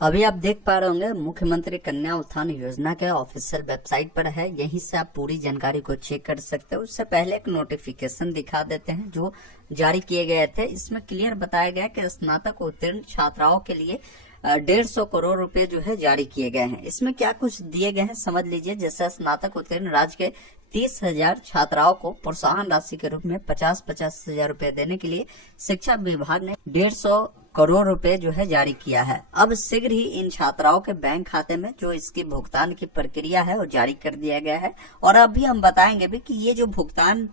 अभी आप देख पा रहे होंगे मुख्यमंत्री कन्या उत्थान योजना के ऑफिशियल वेबसाइट पर है। यहीं से आप पूरी जानकारी को चेक कर सकते हो। उससे पहले एक नोटिफिकेशन दिखा देते हैं जो जारी किए गए थे। इसमें क्लियर बताया गया कि स्नातक उत्तीर्ण छात्राओं के लिए 150 करोड़ रुपए जो है जारी किए गए हैं। इसमें क्या कुछ दिए गए हैं समझ लीजिए। जैसे स्नातक उत्तीर्ण राज्य के 30,000 छात्राओं को प्रोत्साहन राशि के रूप में 50-50 हजार रुपए देने के लिए शिक्षा विभाग ने 150 करोड़ रुपए जो है जारी किया है। अब शीघ्र ही इन छात्राओं के बैंक खाते में जो इसकी भुगतान की प्रक्रिया है वो जारी कर दिया गया है। और अभी हम बताएंगे भी कि ये जो भुगतान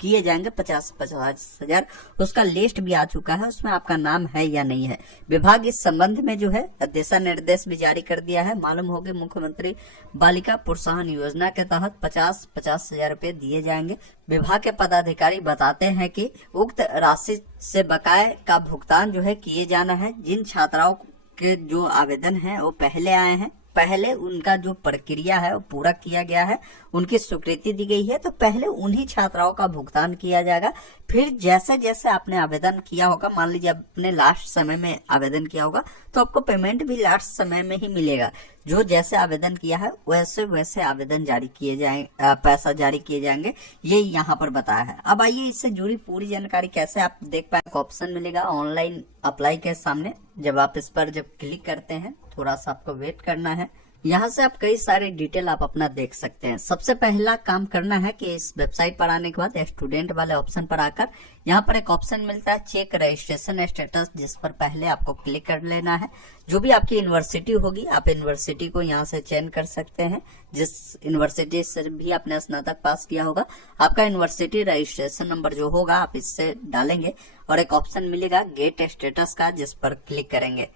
किए जाएंगे 50-50 हजार, उसका लिस्ट भी आ चुका है। उसमें आपका नाम है या नहीं है। विभाग इस संबंध में जो है दिशा निर्देश भी जारी कर दिया है। मालूम हो गया मुख्यमंत्री बालिका प्रोत्साहन योजना के तहत 50-50 हजार रुपए दिए जाएंगे। विभाग के पदाधिकारी बताते हैं कि उक्त राशि से बकाये का भुगतान जो है किए जाना है। जिन छात्राओं के जो आवेदन है वो पहले आए हैं, पहले उनका जो प्रक्रिया है वो पूरा किया गया है, उनकी स्वीकृति दी गई है, तो पहले उन्हीं छात्राओं का भुगतान किया जाएगा। फिर जैसे जैसे आपने आवेदन किया होगा, मान लीजिए आपने लास्ट समय में आवेदन किया होगा तो आपको पेमेंट भी लास्ट समय में ही मिलेगा। जो जैसे आवेदन किया है वैसे वैसे आवेदन जारी किए जाएंगे, पैसा जारी किए जाएंगे, ये यहाँ पर बताया है। अब आइए इससे जुड़ी पूरी जानकारी कैसे आप देख पाए। ऑप्शन मिलेगा ऑनलाइन अप्लाई के सामने। जब आप इस पर जब क्लिक करते हैं, थोड़ा सा आपको वेट करना है। यहाँ से आप कई सारे डिटेल आप अपना देख सकते हैं। सबसे पहला काम करना है कि इस वेबसाइट पर आने के बाद स्टूडेंट वाले ऑप्शन पर आकर यहाँ पर एक ऑप्शन मिलता है चेक रजिस्ट्रेशन स्टेटस, जिस पर पहले आपको क्लिक कर लेना है। जो भी आपकी यूनिवर्सिटी होगी आप यूनिवर्सिटी को यहाँ से चयन कर सकते हैं। जिस यूनिवर्सिटी से भी आपने स्नातक पास किया होगा, आपका यूनिवर्सिटी रजिस्ट्रेशन नंबर जो होगा आप इससे डालेंगे और एक ऑप्शन मिलेगा गेट स्टेटस का, जिस पर क्लिक करेंगे।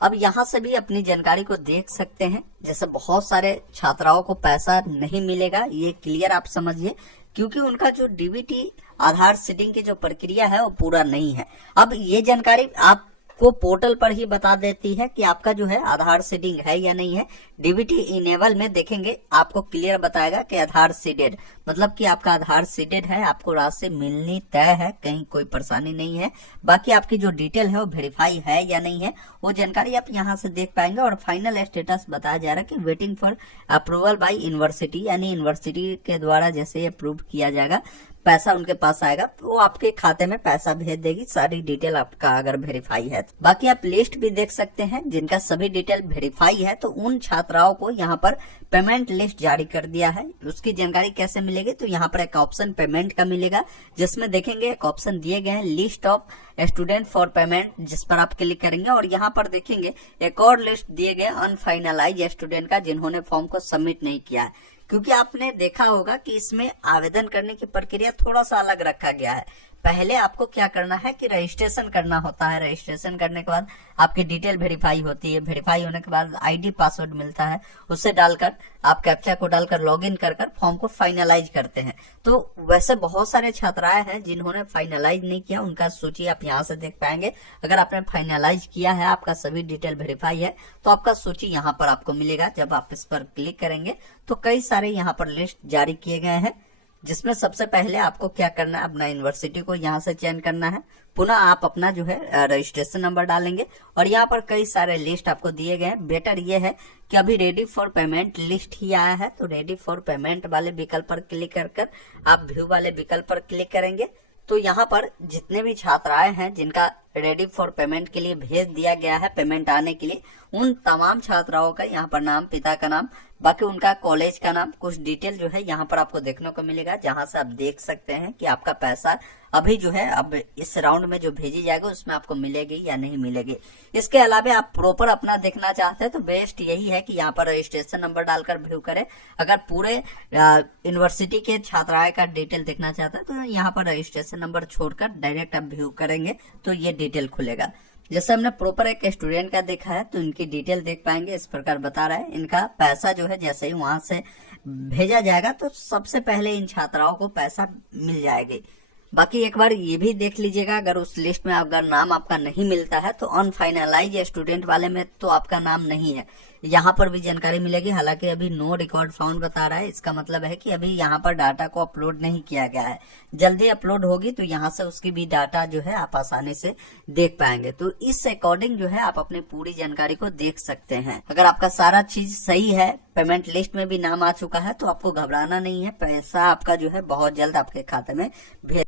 अब यहाँ से भी अपनी जानकारी को देख सकते हैं। जैसे बहुत सारे छात्राओं को पैसा नहीं मिलेगा, ये क्लियर आप समझिए, क्योंकि उनका जो डीबीटी आधार सीडिंग की जो प्रक्रिया है वो पूरा नहीं है। अब ये जानकारी आपको पोर्टल पर ही बता देती है कि आपका जो है आधार सीडिंग है या नहीं है। डीबीटी इनेबल में देखेंगे आपको क्लियर बताएगा कि आधार सीडेड, मतलब कि आपका आधार सीडेड है, आपको राशि मिलनी तय है, कहीं कोई परेशानी नहीं है। बाकी आपकी जो डिटेल है वो वेरीफाई है या नहीं है वो जानकारी आप यहाँ से देख पाएंगे। और फाइनल स्टेटस बताया जा रहा है कि waiting for approval bye university, यानी यूनिवर्सिटी के द्वारा जैसे अप्रूव किया जाएगा पैसा उनके पास आएगा तो वो आपके खाते में पैसा भेज देगी, सारी डिटेल आपका अगर वेरीफाई है। बाकी आप लिस्ट भी देख सकते हैं जिनका सभी डिटेल वेरीफाई है, तो उन छात्राओं को यहाँ पर पेमेंट लिस्ट जारी कर दिया है। उसकी जानकारी कैसे मिलेगी, तो यहाँ पर एक ऑप्शन पेमेंट का मिलेगा, जिसमें देखेंगे एक ऑप्शन दिए गए हैं list of student for payment, जिस पर आप क्लिक करेंगे और यहाँ पर देखेंगे एक और लिस्ट दिए गए अनफाइनलाइज स्टूडेंट का, जिन्होंने फॉर्म को सबमिट नहीं किया है। क्योंकि आपने देखा होगा कि इसमें आवेदन करने की प्रक्रिया थोड़ा सा अलग रखा गया है। पहले आपको क्या करना है कि रजिस्ट्रेशन करना होता है। रजिस्ट्रेशन करने के बाद आपकी डिटेल वेरीफाई होती है। वेरीफाई होने के बाद आईडी पासवर्ड मिलता है, उससे डालकर आप कैप्चा को डालकर लॉगिन कर फॉर्म को फाइनलाइज करते हैं। तो वैसे बहुत सारे छात्राएं हैं जिन्होंने फाइनलाइज नहीं किया, उनका सूची आप यहाँ से देख पाएंगे। अगर आपने फाइनलाइज किया है, आपका सभी डिटेल वेरीफाई है, तो आपका सूची यहाँ पर आपको मिलेगा। जब आप इस पर क्लिक करेंगे तो कई सारे यहाँ पर लिस्ट जारी किए गए हैं, जिसमें सबसे पहले आपको क्या करना है, अपना यूनिवर्सिटी को यहाँ से चयन करना है। पुनः आप अपना जो है रजिस्ट्रेशन नंबर डालेंगे और यहाँ पर कई सारे लिस्ट आपको दिए गए हैं। बेटर ये है कि अभी रेडी फॉर पेमेंट लिस्ट ही आया है, तो रेडी फॉर पेमेंट वाले विकल्प पर क्लिक कर आप व्यू वाले विकल्प पर क्लिक करेंगे तो यहाँ पर जितने भी छात्राएं हैं जिनका रेडी फॉर पेमेंट के लिए भेज दिया गया है पेमेंट आने के लिए, उन तमाम छात्राओं का यहाँ पर नाम, पिता का नाम, बाकी उनका कॉलेज का नाम, कुछ डिटेल जो है यहाँ पर आपको देखने को मिलेगा, जहां से आप देख सकते हैं कि आपका पैसा अभी जो है अब इस राउंड में जो भेजी जाएगी उसमें आपको मिलेगी या नहीं मिलेगी। इसके अलावा आप प्रॉपर अपना देखना चाहते हैं तो बेस्ट यही है कि यहाँ पर रजिस्ट्रेशन नंबर डालकर व्यू करें। अगर पूरे यूनिवर्सिटी के छात्राएं का डिटेल देखना चाहते हैं तो यहाँ पर रजिस्ट्रेशन नंबर छोड़कर डायरेक्ट आप व्यू करेंगे तो ये डिटेल खुलेगा। जैसे हमने प्रॉपर एक स्टूडेंट का देखा है तो इनकी डिटेल देख पाएंगे। इस प्रकार बता रहा है इनका पैसा जो है जैसे ही वहां से भेजा जाएगा तो सबसे पहले इन छात्राओं को पैसा मिल जाएगी। बाकी एक बार ये भी देख लीजिएगा, अगर उस लिस्ट में अगर नाम आपका नहीं मिलता है तो अनफाइनलाइज स्टूडेंट वाले में तो आपका नाम नहीं है, यहाँ पर भी जानकारी मिलेगी। हालांकि अभी नो रिकॉर्ड फाउंड बता रहा है, इसका मतलब है कि अभी यहाँ पर डाटा को अपलोड नहीं किया गया है, जल्दी अपलोड होगी तो यहाँ से उसकी भी डाटा जो है आप आसानी से देख पाएंगे। तो इस अकॉर्डिंग जो है आप अपनी पूरी जानकारी को देख सकते हैं। अगर आपका सारा चीज सही है, पेमेंट लिस्ट में भी नाम आ चुका है, तो आपको घबराना नहीं है, पैसा आपका जो है बहुत जल्द आपके खाते में भेज